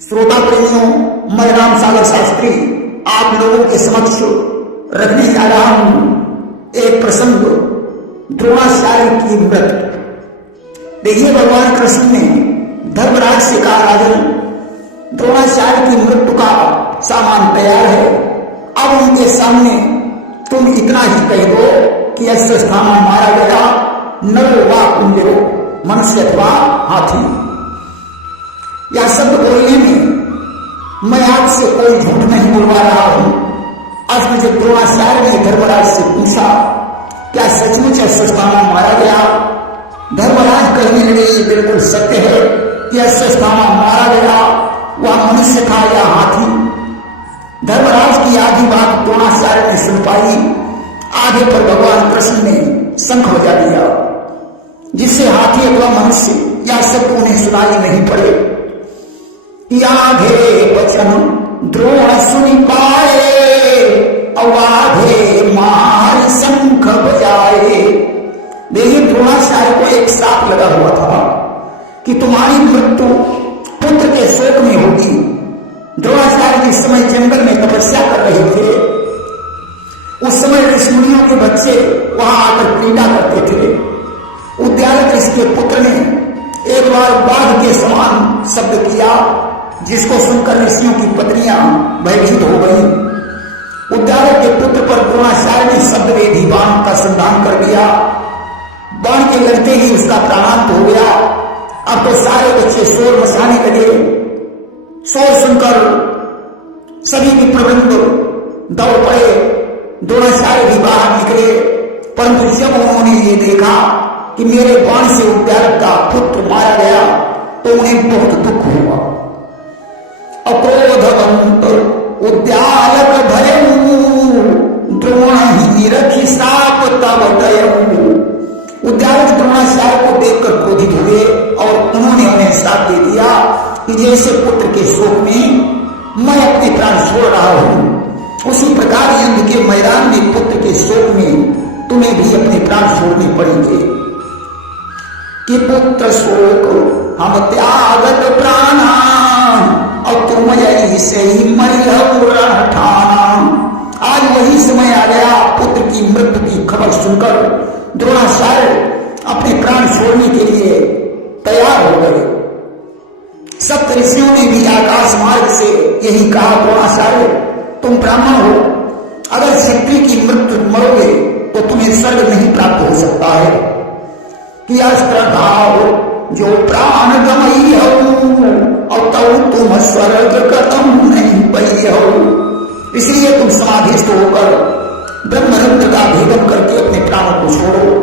श्रोता प्रेमियों, मैं राम सागर शास्त्री आप लोगों के समक्ष रखने जा रहा हूं एक प्रसंग, द्रोणाचार्य की मृत्यु। देखिए, भगवान कृष्ण ने धर्मराज से कहा, राजन, द्रोणाचार्य की मृत्यु का सामान तैयार है। अब उनके सामने तुम इतना ही कह दो कि ऐसा स्थान मारा गया, नरो वा कुंजरो, मनुष्य अथवा हाथी। यह शब्द बोलने में मैं आपसे कोई झूठ नहीं बोलवा रहा हूं। आज जब द्रोणाचार्य ने धर्मराज से पूछा, क्या सचमुच ऐसा स्थान मारा गया? धर्मराज कहने लगे, ये बिल्कुल सत्य है कि ऐसा स्थान मारा गया, वह मनुष्य था या हाथी। धर्मराज की आधी बात द्रोणाचार्य ने सुन पाई। आगे पर भगवान कृष्ण ने शंख बजा दिया, जिससे हाथी अथवा मनुष्य या शब्द उन्हें सुनाई नहीं पड़े। याधे वचन द्रोण सुनि पाए, अवाधे मार शंख बजाए। देखिए, द्रोणाचार्य को एक श्राप लगा हुआ था कि तुम्हारी मृत्यु पुत्र के शोक में होगी। द्रोणाचार्य जिस समय जंगल में तपस्या कर रहे थे, उस समय ऋषिमुनियों के बच्चे वहां आकर क्रीड़ा करते थे। उद्यालक इसके पुत्र ने एक बार बाघ के समान शब्द किया, जिसको सुनकर ऋषियों की पत्नियां भयभीत हो गई। उद्यालक के पुत्र पर द्रोणाचार्य ने शब्द वेदी बाण का संधान कर दिया। बाण के लगते ही उसका प्राणांत हो गया। अब तो सारे बच्चे शोर मचाने लगे। शोर सुनकर सभी विप्रवृंद दौड़ पड़े। द्रोणाचार्य भी बाहर निकले, परंतु जब उन्होंने ये देखा कि मेरे बाण से उद्यालक का पुत्र मारा गया, तो उन्हें बहुत दुख हुआ। अक्रोधवंत उद्यालक भयऊ, द्रोण ही रखी श्राप तब दयऊ। उद्यालक द्रोणाचार्य को देखकर क्रोधित हुए और उन्होंने उन्हें श्राप दे दिया कि जैसे पुत्र के शोक में मैं अपने प्राण छोड़ रहा हूं, उसी प्रकार युद्ध के मैदान में पुत्र के शोक में तुम्हें भी अपने प्राण छोड़ने पड़ेंगे। कि पुत्र शोक हम त्यागत प्राणा, और तुम यही से ही मरिह ठाना। आज वही समय आ गया। पुत्र की मृत्यु की खबर सुनकर द्रोणाचार्य अपने प्राण छोड़ने के लिए तैयार हो गए। सप्त ऋषियों ने भी आकाश मार्ग से यही कहा, द्रोणाचार्य, तुम ब्राह्मण हो, अगर क्षत्रिय की मृत्यु मरोगे तो तुम्हें स्वर्ग नहीं प्राप्त हो सकता है। कि अस्त्र जो प्राण गमई हो, और तब तुम स्वर्ग कदम नहीं पई हो। इसलिए तुम समाधिस्थ होकर ब्रह्मरंध्र का भेदन करके अपने प्राणों को छोड़ो।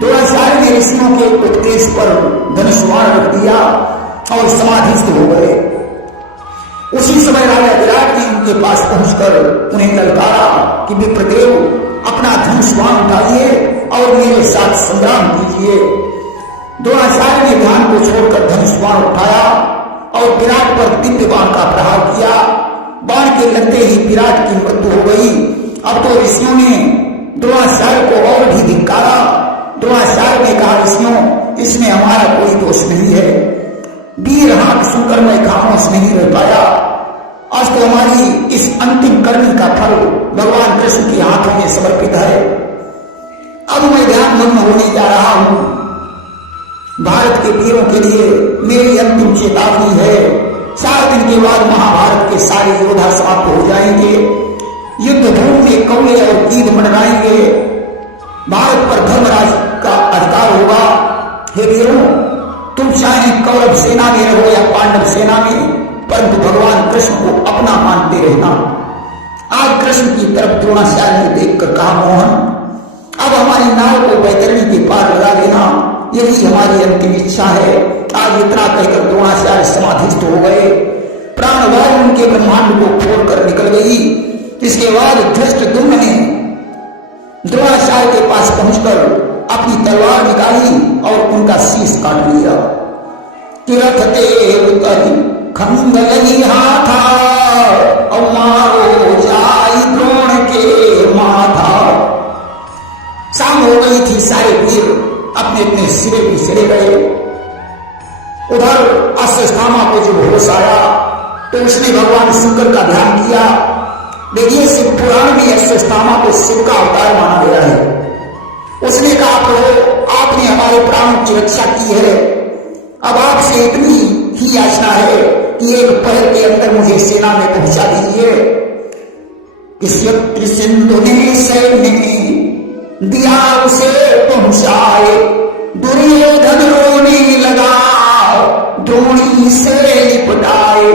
द्रोणाचार्य ने ऋषियों के उपदेश पर धनुष बाण रख दिया और समाधिस्थ हो गए। उसी समय राजा विराट ने उनके पास पहुंचकर उन्हें ललकारा कि विप्रदेव, अपना धनुष बाण उठाइए और मेरे साथ संग्राम कीजिए। द्रोणाचार्य ने ध्यान को छोड़कर धनुष बाण उठाया और विराट पर दिव्य बाण का प्रहार किया। बाण के लगते ही विराट की मृत्यु हो गई। अब तो ऋषियों ने द्रोणाचार्य को और भी धिक्कारा। द्रोणाचार्य ने कहा, ऋषियों, इसमें हमारा कोई दोष नहीं है। वीर हाथ सुनकर मैं खामोश नहीं रह पाया। आज तो हमारी इस अंतिम करनी का फल भगवान कृष्ण के हाथों में समर्पित है। अब मैं ध्यानमग्न होने जा रहा हूं। भारत के वीरों के लिए मेरी अंतिम चेतावनी है। 4 दिन के बाद महाभारत के सारे योद्धा समाप्त हो जाएंगे। युद्ध भूमि में कौवे और गीध मंडराएंगे। भारत पर धर्मराज का अधिकार होगा। हे वीरों, तुम चाहे कौरव सेना में रहो या पांडव सेना में, परंतु भगवान कृष्ण को अपना मानते रहना। आज कृष्ण की तरफ द्रोणाचार्य ने देखकर कहा, मोहन, अब हमारी नाव को बैतरणी के पार लगा देना, यही हमारी अंतिम इच्छा है। आज इतना कहकर द्रोणाचार्य समाधिस्थ हो गए। प्राणवायु उनके ब्रह्मांड को फोड़कर निकल गई। इसके बाद धृष्टद्युम्न ने द्रोणाचार्य के पास पहुंचकर अपनी तलवार निकाली और उनका शीश काट लिया। तीरथ ते उतरी खंग लगी हाथा, और मारो जाई द्रोण के माथा। शाम हो गई थी। सारे वीर अपने अपने सिरे भी चले गए। उधर अश्वत्थामा को जब होश आया तो उसने भगवान शंकर का ध्यान किया। देखिए शिव पुराण में अश्वत्थामा को शिव का अवतार माना गया है। उसने कहा प्रभु आपने हमारे प्राणों की रक्षा की है, अब आपसे इतनी ही याचना है कि एक पहर के अंदर मुझे सेना में पहुंचा दीजिए। इस सिंधु ने सैन्य में दिया उसे पहुंचाए, दुर्योधन रोने लगा द्रोणी से लिपटाए।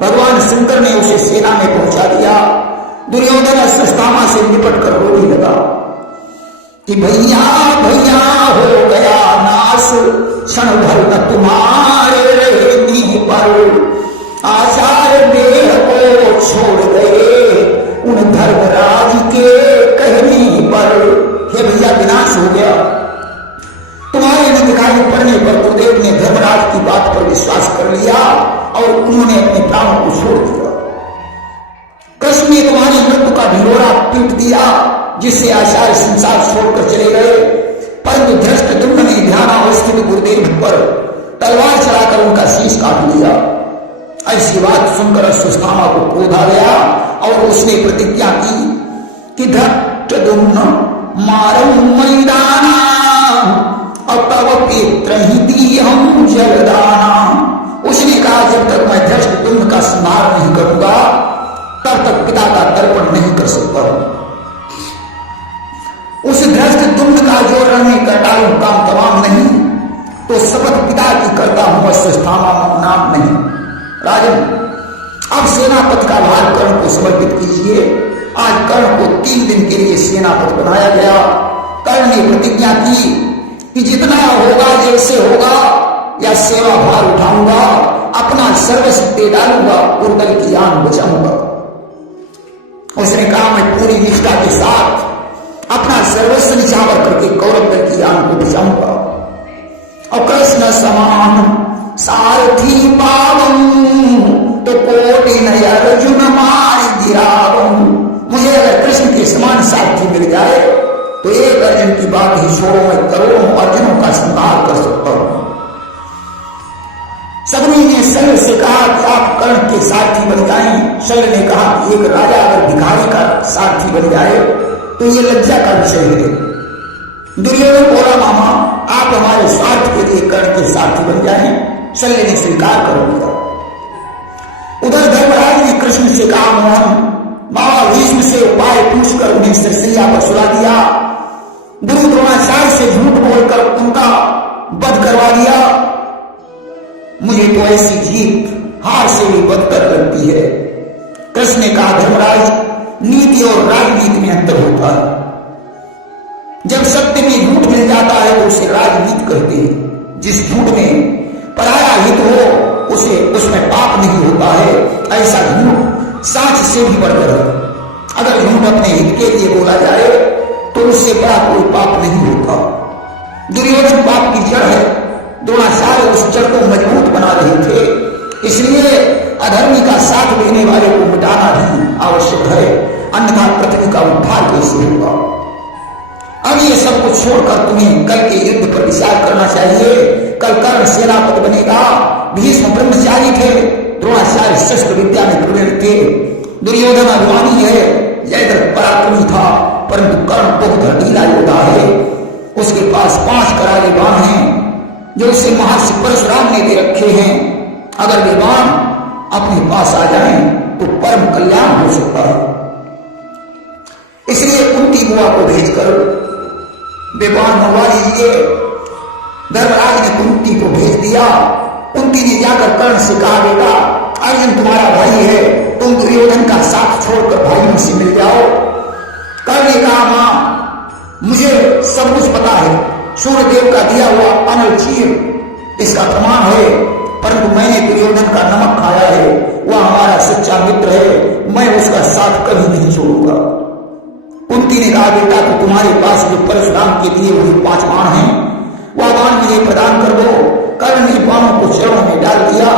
भगवान शंकर ने उसे सेना में पहुंचा दिया। दुर्योधन अश्वत्थामा से लिपट कर रोने लगा कि भैया भैया हो गया नाश, क्षण भर न तुम्हारे रहने पर, आचार्य देह को छोड़ गए उन धर्मराज के कहने पर। हे भैया विनाश हो गया, तुम्हारे न दिखाई पड़ने पर गुरुदेव ने धर्मराज की बात पर विश्वास कर लिया और उन्होंने अपने प्राणों को छोड़ दिया। कृष्ण ने तुम्हारी मृत्यु का ढिंढोरा पीट दिया, जिससे आचार्य संसार छोड़कर चले गए। परंतु धृष्टद्युम्न ने ध्यान अवस्थित गुरुदेव पर तलवार चलाकर उनका शीश काट लिया। ऐसी बात सुनकर अश्वत्थामा को क्रोध आ गया और उसने प्रतिज्ञा की कि धृष्टद्युम्न मारं मैदाना, अब तब पित्र ही दी हम जलदाना। उसने कहा जब तक मैं धृष्टद्युम्न का संहार नहीं करूंगा तब तक पिता का तर्पण नहीं कर सकता हूं। उस धृष्टद्युम्न का जो रण में कटाऊं काम तमाम नहीं, तो शपथ पिता की करता हूं अश्वत्थामा नाम नहीं। राजन अब सेनापति का भार कर्ण को समर्पित कीजिए। आज कर्ण को 3 दिन के लिए सेनापति बनाया गया। कर्ण ने प्रतिज्ञा की कि जितना होगा जैसे होगा या सेवा भार उठाऊंगा, अपना सर्वस्व दे डालूंगा, कुरदल की जान बचाऊंगा। उसने कहा मैं पूरी निष्ठा के साथ अपना सर्वस्व निछावर करके कौरव दल की जान को बचाऊंगा। और कृष्ण समान सारथी पावं तो कोटि न अर्जुन मार गिरावं। मुझे अगर कृष्ण के समान सारथी मिल जाए तो एक अर्जुन की बात ही छोड़ो, मैं करोड़ों अर्जुनों का संहार कर सकता हूं। सबने ने शल्य से कहा कि आप कर्ण के सारथी बन जाएं। शल्य ने कहा कि एक राजा अगर भिखारी का सारथी बन जाए तो ये लज्जा का विषय है। दुर्योधन बोला मामा आप हमारे स्वार्थ के लिए कर्ण के सारथी बन जाएं। शल्य ने स्वीकार कर लिया। उधर धर्मराज ने कृष्ण से कहा मोहन बाबा भीष्म से उपाय पूछकर उन्हें सिरसैया पर सुला दिया। गुरु द्रोणाचार्य से झूठ बोलकर उनका वध करवा दिया। मुझे तो ऐसी जीत हार से भी बदतर लगती है। कृष्ण ने कहा धर्मराज नीति और राजनीति में अंतर होता है। जब सत्य में झूठ मिल जाता है तो उसे राजनीति कहते हैं। जिस झूठ में पराया हित हो उसे उसमें पाप नहीं होता है। ऐसा झूठ साच से भी बढ़कर है। अगर झूठ अपने हित के लिए बोला जाए तो उससे बड़ा कोई पाप नहीं होता। दुर्योधन पाप की जड़ है। द्रोणाचार्य उस जड़ को मजबूत बना रहे थे, इसलिए अधर्मी का साथ देने वाले को मिटाना भी आवश्यक है, अन्यथा पृथ्वी का उद्धार कैसे होगा। अब ये सब कुछ छोड़कर तुम्हें कल के युद्ध पर विचार करना चाहिए। कल कर्ण सेनापति बनेगा। भीष्म ब्रह्मचारी थे, द्रोणाचार्य शस्त्र विद्या में प्रवीण थे, दुर्योधन अभिमानी है, जयद्रथ पराक्रमी था, परंतु कर्ण बहुत हठीला योद्धा है। उसके पास 5 करारे बाण हैं जो उसे महर्षि परशुराम ने दे रखे हैं। अगर वे बाण अपने पास आ जाएं तो परम कल्याण हो सकता है। इसलिए कुंती बुआ को भेजकर वे बाण मंगवा लीजिए। धर्मराज ने कुंती को भेज दिया। कुंती ने जाकर कर्ण से कहा बेटा अर्जुन तुम्हारा भाई है, तुम दुर्योधन का साथ छोड़कर भाइयों से मिल जाओ। कर्ण ने कहा मां मुझे सब कुछ पता है, सूर्यदेव का दिया हुआ अनल चीर इसका प्रमाण है, परंतु मैंने दुर्योधन का नमक खाया है, वह हमारा सच्चा मित्र है, मैं उसका साथ कभी नहीं छोड़ूंगा। कुंती ने कहा बेटा कि तुम्हारे पास जो परशुराम के दिए हुए 5 बाण हैं वह बाण मुझे प्रदान कर दो। कर्ण ने बाणों को चरणों में डाल दिया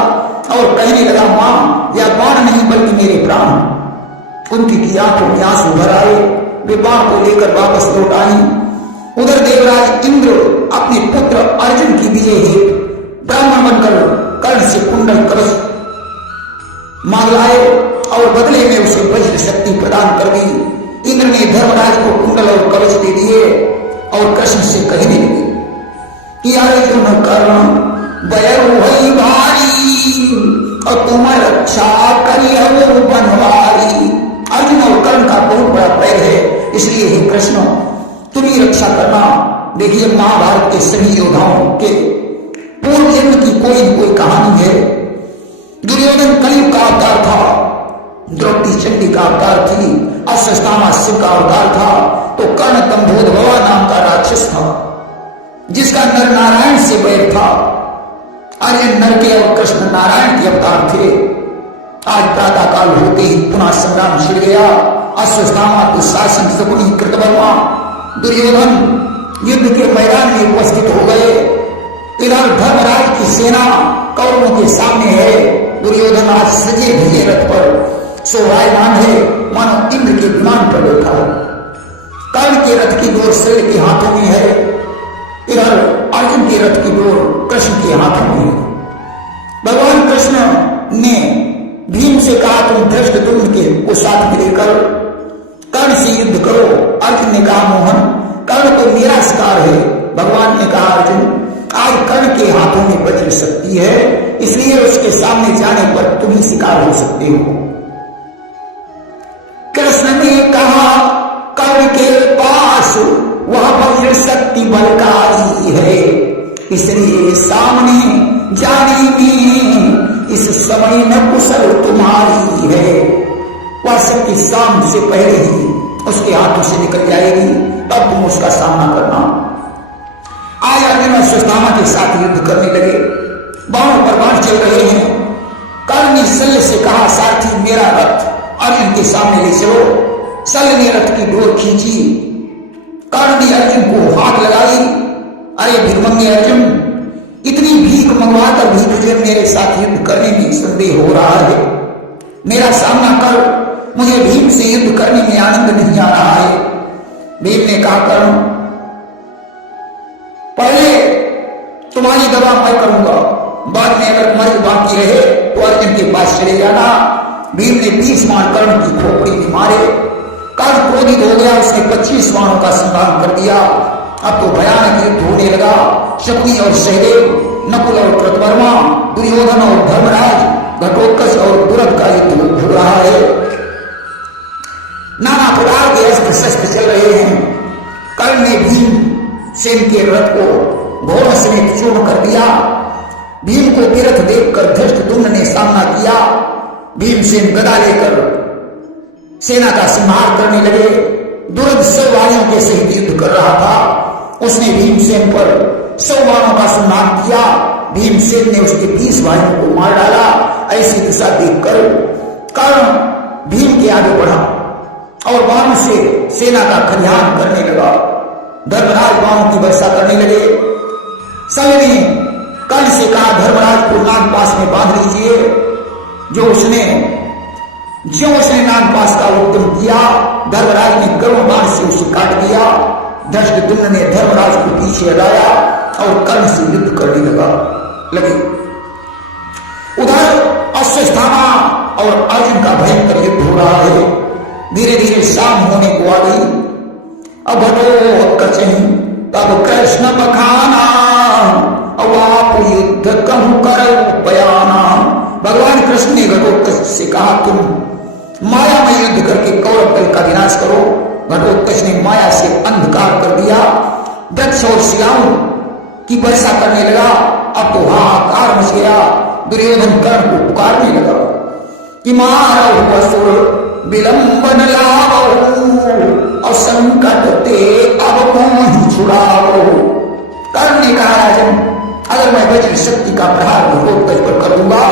और कहने लगा मां यह बाण नहीं बल्कि मेरे प्राण। कुंती की आंखों में आंसू भर आए। वे बाण को लेकर वापस लौट आई। उधर देवराज इंद्र अपने पुत्र अर्जुन की विजय हेतु ब्राह्मण बनकर कर्ण से कुंडल कवच मांग लाए और बदले में उसे वज्र शक्ति प्रदान कर दी। इंद्र ने धर्मराज को कुंडल और कवच दे दिए और कृष्ण से कहने लगे कि अर्जुन कर्ण बयरु भारी और तुम रक्षा करी हो बनवारी। अर्जुन और कर्ण का बहुत बड़ा पैर है, इसलिए हे कृष्ण तुम ही रक्षा करना। देखिए महाभारत के सभी योद्धाओं के पूर्व जन्म की कोई न कोई कहानी है। दुर्योधन कलयुग का अवतार था, द्रौपदी चंडी का अवतार थी, अश्वत्थामा शिव का अवतार था, तो कर्ण तंभोदभवा नाम का राक्षस था जिसका नर नारायण से बैर था। अर्जुन नर के और कृष्ण नारायण के अवतार थे। आज प्रातः काल होते ही पुनः संग्राम छिड़ गया। अश्वत्थामा तो शासन शकुनी कृतवर्मा दुर्योधन युद्ध के मैदान में उपस्थित हो गए। इधर धर्मराज की सेना कौरवों के सामने है। दुर्योधन आज सजे भीगे रथ पर सोहायमान है, मानो इंद्र के विमान पर बैठा है। कर्ण के रथ की डोर शैल के हाथों में है, इधर अर्जुन के रथ की डोर कृष्ण के हाथों में है। भगवान कृष्ण ने भीम से कहा तुम धृष्टद्युम्न के को साथ में लेकर कर्ण से युद्ध करो। अर्जुन ने कहा मोहन कर्ण तो मेरा शिकार है। भगवान ने कहा अर्जुन आज कर्ण के हाथों में वज्र शक्ति है, इसलिए उसके सामने जाने पर तुम ही शिकार हो सकते हो। कृष्ण ने कहा कर्ण के पास वह वज्र शक्ति बलकारी है, इसलिए सामने जाने में इस समय न कुशल तुम्हारी है। वह शक्ति शाम से पहले ही उसके हाथों से निकल जाएगी, तब तुम उसका सामना करना। आज अर्जुन अश्वत्थामा के साथ युद्ध करने लगे, बाणों पर बाण चल रहे हैं। कर्ण ने शल्य से कहा सारथी मेरा रथ अर्जुन के सामने ले चलो। शल्य ने रथ की डोर खींची, कर्ण ने अर्जुन को हाथ लगाई। अरे भिमंगे अर्जुन, इतनी भीख मंगवाकर भी तुझे मेरे साथ युद्ध करने में संदेह हो रहा है। मेरा सामना कर, मुझे भीम से युद्ध करने में आनंद नहीं आ रहा है। भीम ने कहा कर्ण पहले तुम्हारी दवा मैं करूंगा, बाद में अगर मर्द बाकी रहे तो अर्जुन के पास चले जाना। भीम ने 20 बाण कर्ण की खोपड़ी में मारे। कर्ण क्रोधित हो गया, उसने 25 बाणों का संधान कर दिया। अब तो भयानक युद्ध होने लगा। शकुनी और सहदेव, नकुल और कृतवर्मा, दुर्योधन और धर्मराज, घटोत्कच और दुर्योधन का युद्ध हो रहा है। नाना प्रकार के अस्त्र शस्त्र चल रहे हैं। कर्ण ने भीम सेन के रथ को घोड़ों से चूर्ण कर दिया। भीम को विरथ देखकर धृष्टद्युम्न ने सामना किया। भीमसेन गदा लेकर सेना का संहार करने लगे। दुर्योधन 100 वालियों के सहित युद्ध कर रहा था। उसने भीमसेन पर 100 वालों का संहार किया। भीमसेन ने उसके 20 भाइयों को मार डाला। ऐसी दिशा देखकर कर्ण भीम के आगे बढ़ा और बाणों से सेना का खलिहान करने लगा। धर्मराज बाणों की वर्षा करने लगे। शल्य ने कर्ण से कहा धर्मराज को नागपाश में बांध लीजिए। जो उसने नागपाश का उद्यम किया, धर्मराज ने करुण बाण से उसे काट दिया। धृष्टद्युम्न ने धर्मराज को पीछे हटाया और कर्ण से युद्ध करने लगे। उधर अश्वत्थामा और अर्जुन का भयंकर युद्ध हो रहा है। धीरे धीरे शाम होने को आ गई। अब तब कृष्ण बखाना अब आप युद्ध कहूं करो बयाना। भगवान कृष्ण ने घटोत्कच से कहा तुम माया में युद्ध करके कौरव दल का विनाश करो। घटोत्कच ने माया से अंधकार कर दिया। वृक्ष और शिलाओं की वर्षा करने लगा। अब तो हाहाकार मच गया। दुर्योधन कर्ण को पुकारने लगा कि मारो असुर विलंबन लावो और संकट ते अब मोहि छुड़ाओ। कर्ण ने कहा राजन अगर मैं वज्र शक्ति का प्रहार घटोत्कच पर करूंगा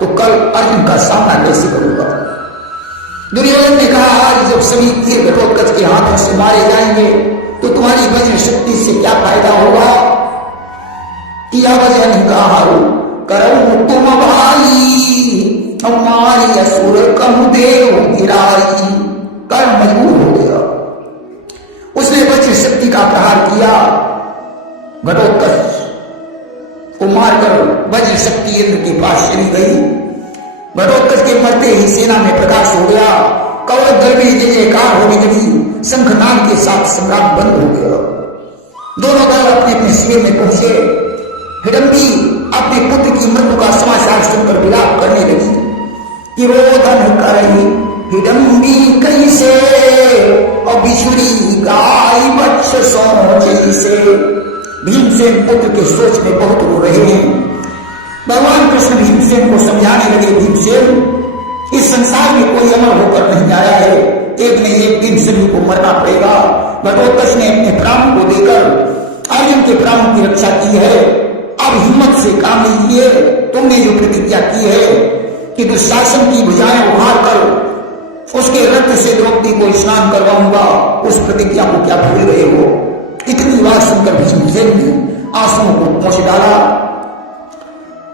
तो कल अर्जुन का सामना कैसे करूंगा। दुर्योधन ने कहा आज जब सभी तीर घटोत्कच के हाथों से मारे जाएंगे तो तुम्हारी वज्र शक्ति से क्या फायदा होगा। किया वजह नहीं कहा करो तुम भाई हमारी असुर कहूं देव गिराई। कर्ण मजबूर हो गया। उसने वज्र शक्ति का प्रहार किया। घटोत्कच को मारकर वज्र शक्ति इंद्र के पास चली गई। घटोत्कच के के मरते ही सेना में प्रकाश हो गया। कौरव दल में जय जयकार होने लगी। शंखनाद के साथ संग्राम बंद हो गया। दोनों दल अपने अपने शिविर में पहुंचे। हिडम्बी अपने पुत्र की मृत्यु का समाचार सुनकर विलाप करने लगी कि रोदन करही हिडम्बी कैसे और बिछुड़ी गाय बच्च सो जैसे। भीमसेन पुत्र के सोच में बहुत रो रहे हैं। भगवान कृष्ण भीमसेन को समझाने लगे, भीमसेन इस संसार में कोई अमर होकर नहीं आया है, एक न एक दिन सभी को मरना पड़ेगा। घटोत्कच ने अपने प्राण को देकर अर्जुन के प्राणों की रक्षा की है। अब हिम्मत से काम लीजिए। तुमने जो प्रतिज्ञा की है कि दुशासन की भुजाएं उखाड़ कर उसके रक्त से द्रौपदी को स्नान करवाऊंगा, उस प्रतिज्ञा को क्या भूल गए हो? इतनी बात सुनकर भीमसेन ने आंसुओं को पोंछ डाला।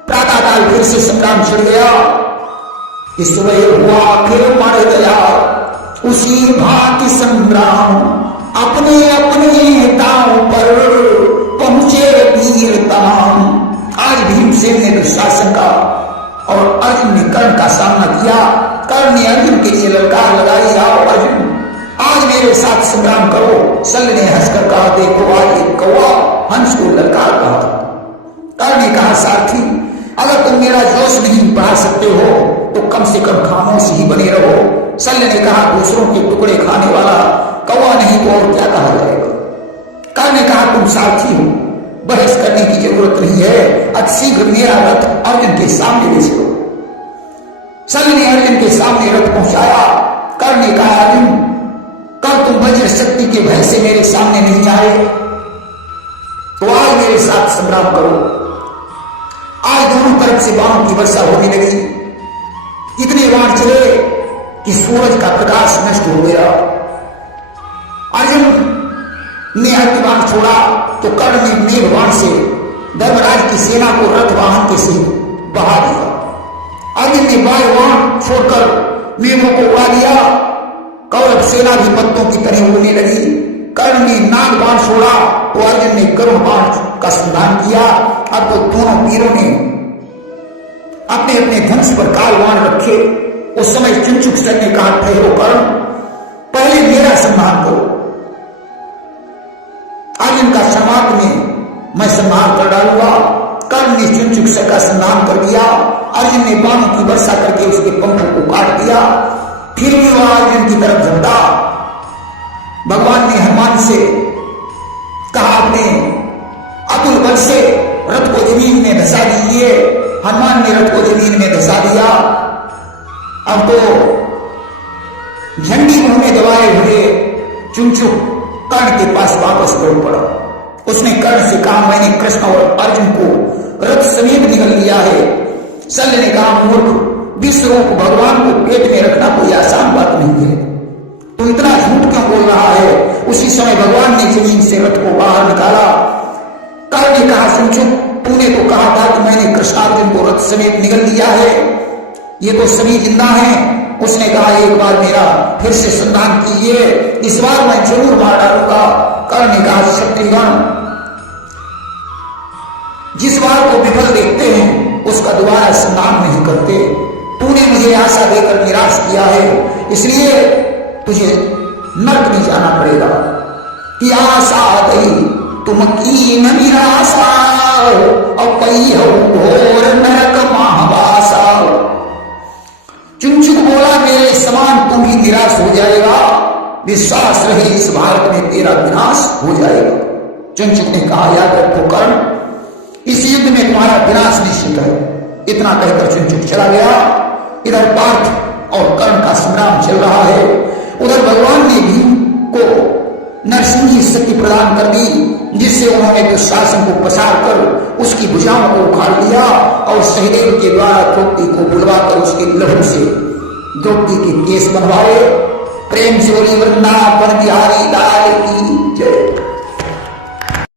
प्रातःकाल फिर से संग्राम छिड़ गया। इस सुबह हुआ फिर मर गया उसी भांति संग्राम, अपने अपने दांव पर पहुंचे वीर तमाम। आज भीमसेन ने दुशासन का और अर्जुन ने कर्ण का सामना किया। कर्ण ने अर्जुन के लिए ललकार लगाई, आओ अर्जुन आज मेरे साथ संग्राम करो। शल्य ने हंसकर कहा, देखो आज एक कौवा हंस को ललकार कहा। कर्ण ने कहा, सारथी अगर तुम मेरा जोश नहीं बढ़ा सकते हो तो कम से कम खामोश ही बने रहो। शल्य ने कहा, दूसरों के टुकड़े खाने वाला कौवा नहीं तो और क्या कहा जाएगा। कर्ण ने कहा, तुम सारथी हो, बहस करने की जरूरत नहीं है, अतिशीघ्र मेरा रथ अर्जुन के सामने ले चलो। शल्य ने अर्जुन के सामने रथ पहुंचाया। कर्ण ने कहा, अर्जुन कल तुम वज्र शक्ति के भय से मेरे सामने नहीं आए तो आज मेरे साथ संग्राम करो। आज दोनों तरफ से बाणों की वर्षा होने लगी। इतने बाण चले कि सूरज का प्रकाश नष्ट हो गया। अर्जुन ने अग्नि बाण छोड़ा तो कर्ण ने मेघ बाण से धर्मराज की सेना को रथ वाहन के सहित बहा दिया। अर्जुन ने वायु बाण छोड़कर मेघों को उड़ा दिया। कौरव सेना भी पत्तों की तरह उड़ने लगी। कर्ण ने नाग बाण छोड़ा तो अर्जुन ने गरुड़ बाण का संधान किया। अब तो दोनों वीरों ने अपने अपने धनुष पर काल बाण रखे। उस समय चुनचुक ने कहा, ठहरो कर्ण, पहले मेरा सम्मान करो। अर्जुन का समाप्त में मैं सम्मान कर डालूंगा। कर्ण ने चुनचुक का सम्मान कर दिया। अर्जुन ने बाणों की वर्षा करके उसके पंखों को काट दिया। फिर भी वह अर्जुन की तरफ झपटा। भगवान ने हनुमान से कहा, अपने अतुल बल से रथ को जमीन में धसा दीजिए। हनुमान ने रथ को जमीन में धसा दिया। अब तो झंडी मुंह में दबाए हुए चुनचुक कर्ण के पास वापस लौट पड़ा। उसने कर्ण से कहा, मैंने कृष्ण और अर्जुन को रथ समेत निगल लिया है। शल्य ने कहा, मूर्ख, विश्व रूप भगवान को पेट में रखना कोई आसान बात नहीं है, तू इतना झूठ क्यों बोल रहा है? उसी समय भगवान ने जमीन से रथ को बाहर निकाला। कर्ण ने कहा, चुनचुक, तूने तो कहा था कि मैंने कृष्णार्जुन को रथ समेत निगल लिया है, ये तो सभी जिंदा हैं। उसने कहा, एक बार मेरा फिर से संधान कीजिए, इस बार मैं जरूर मार डालूंगा। कर्ण ने कहा, शत्रुघ्न, जिस बार को विफल देखते हैं उसका दोबारा संधान नहीं करते। तूने मुझे आशा देकर निराश किया है, इसलिए तुझे नरक में जाना पड़ेगा। कि आशा गई तुम की न निराशा, और कई हो घोर नरक महावासा। चुनचुक बोला, मेरे समान तुम ही निराश हो जाएगा, विश्वास रहे इस भारत में तेरा विनाश हो जाएगा। चुनचुक ने कहा, याद रखो कर्ण, इस युद्ध में तुम्हारा विनाश निश्चित है। इतना कहकर चुनचुक चला गया। इधर पार्थ और कर्ण का संग्राम चल रहा है। उधर भगवान ने भीम को नरसिंह शक्ति प्रदान कर दी, जिससे उन्होंने दुशासन को पसार कर उसकी भुजाओं को उखाड़ लिया और सहदेव के द्वारा द्रौपदी को बुलवाकर उसके लहू से द्रौपदी के केस बनवाए। प्रेम से बोली वृंदावन बिहारी लाल की जय।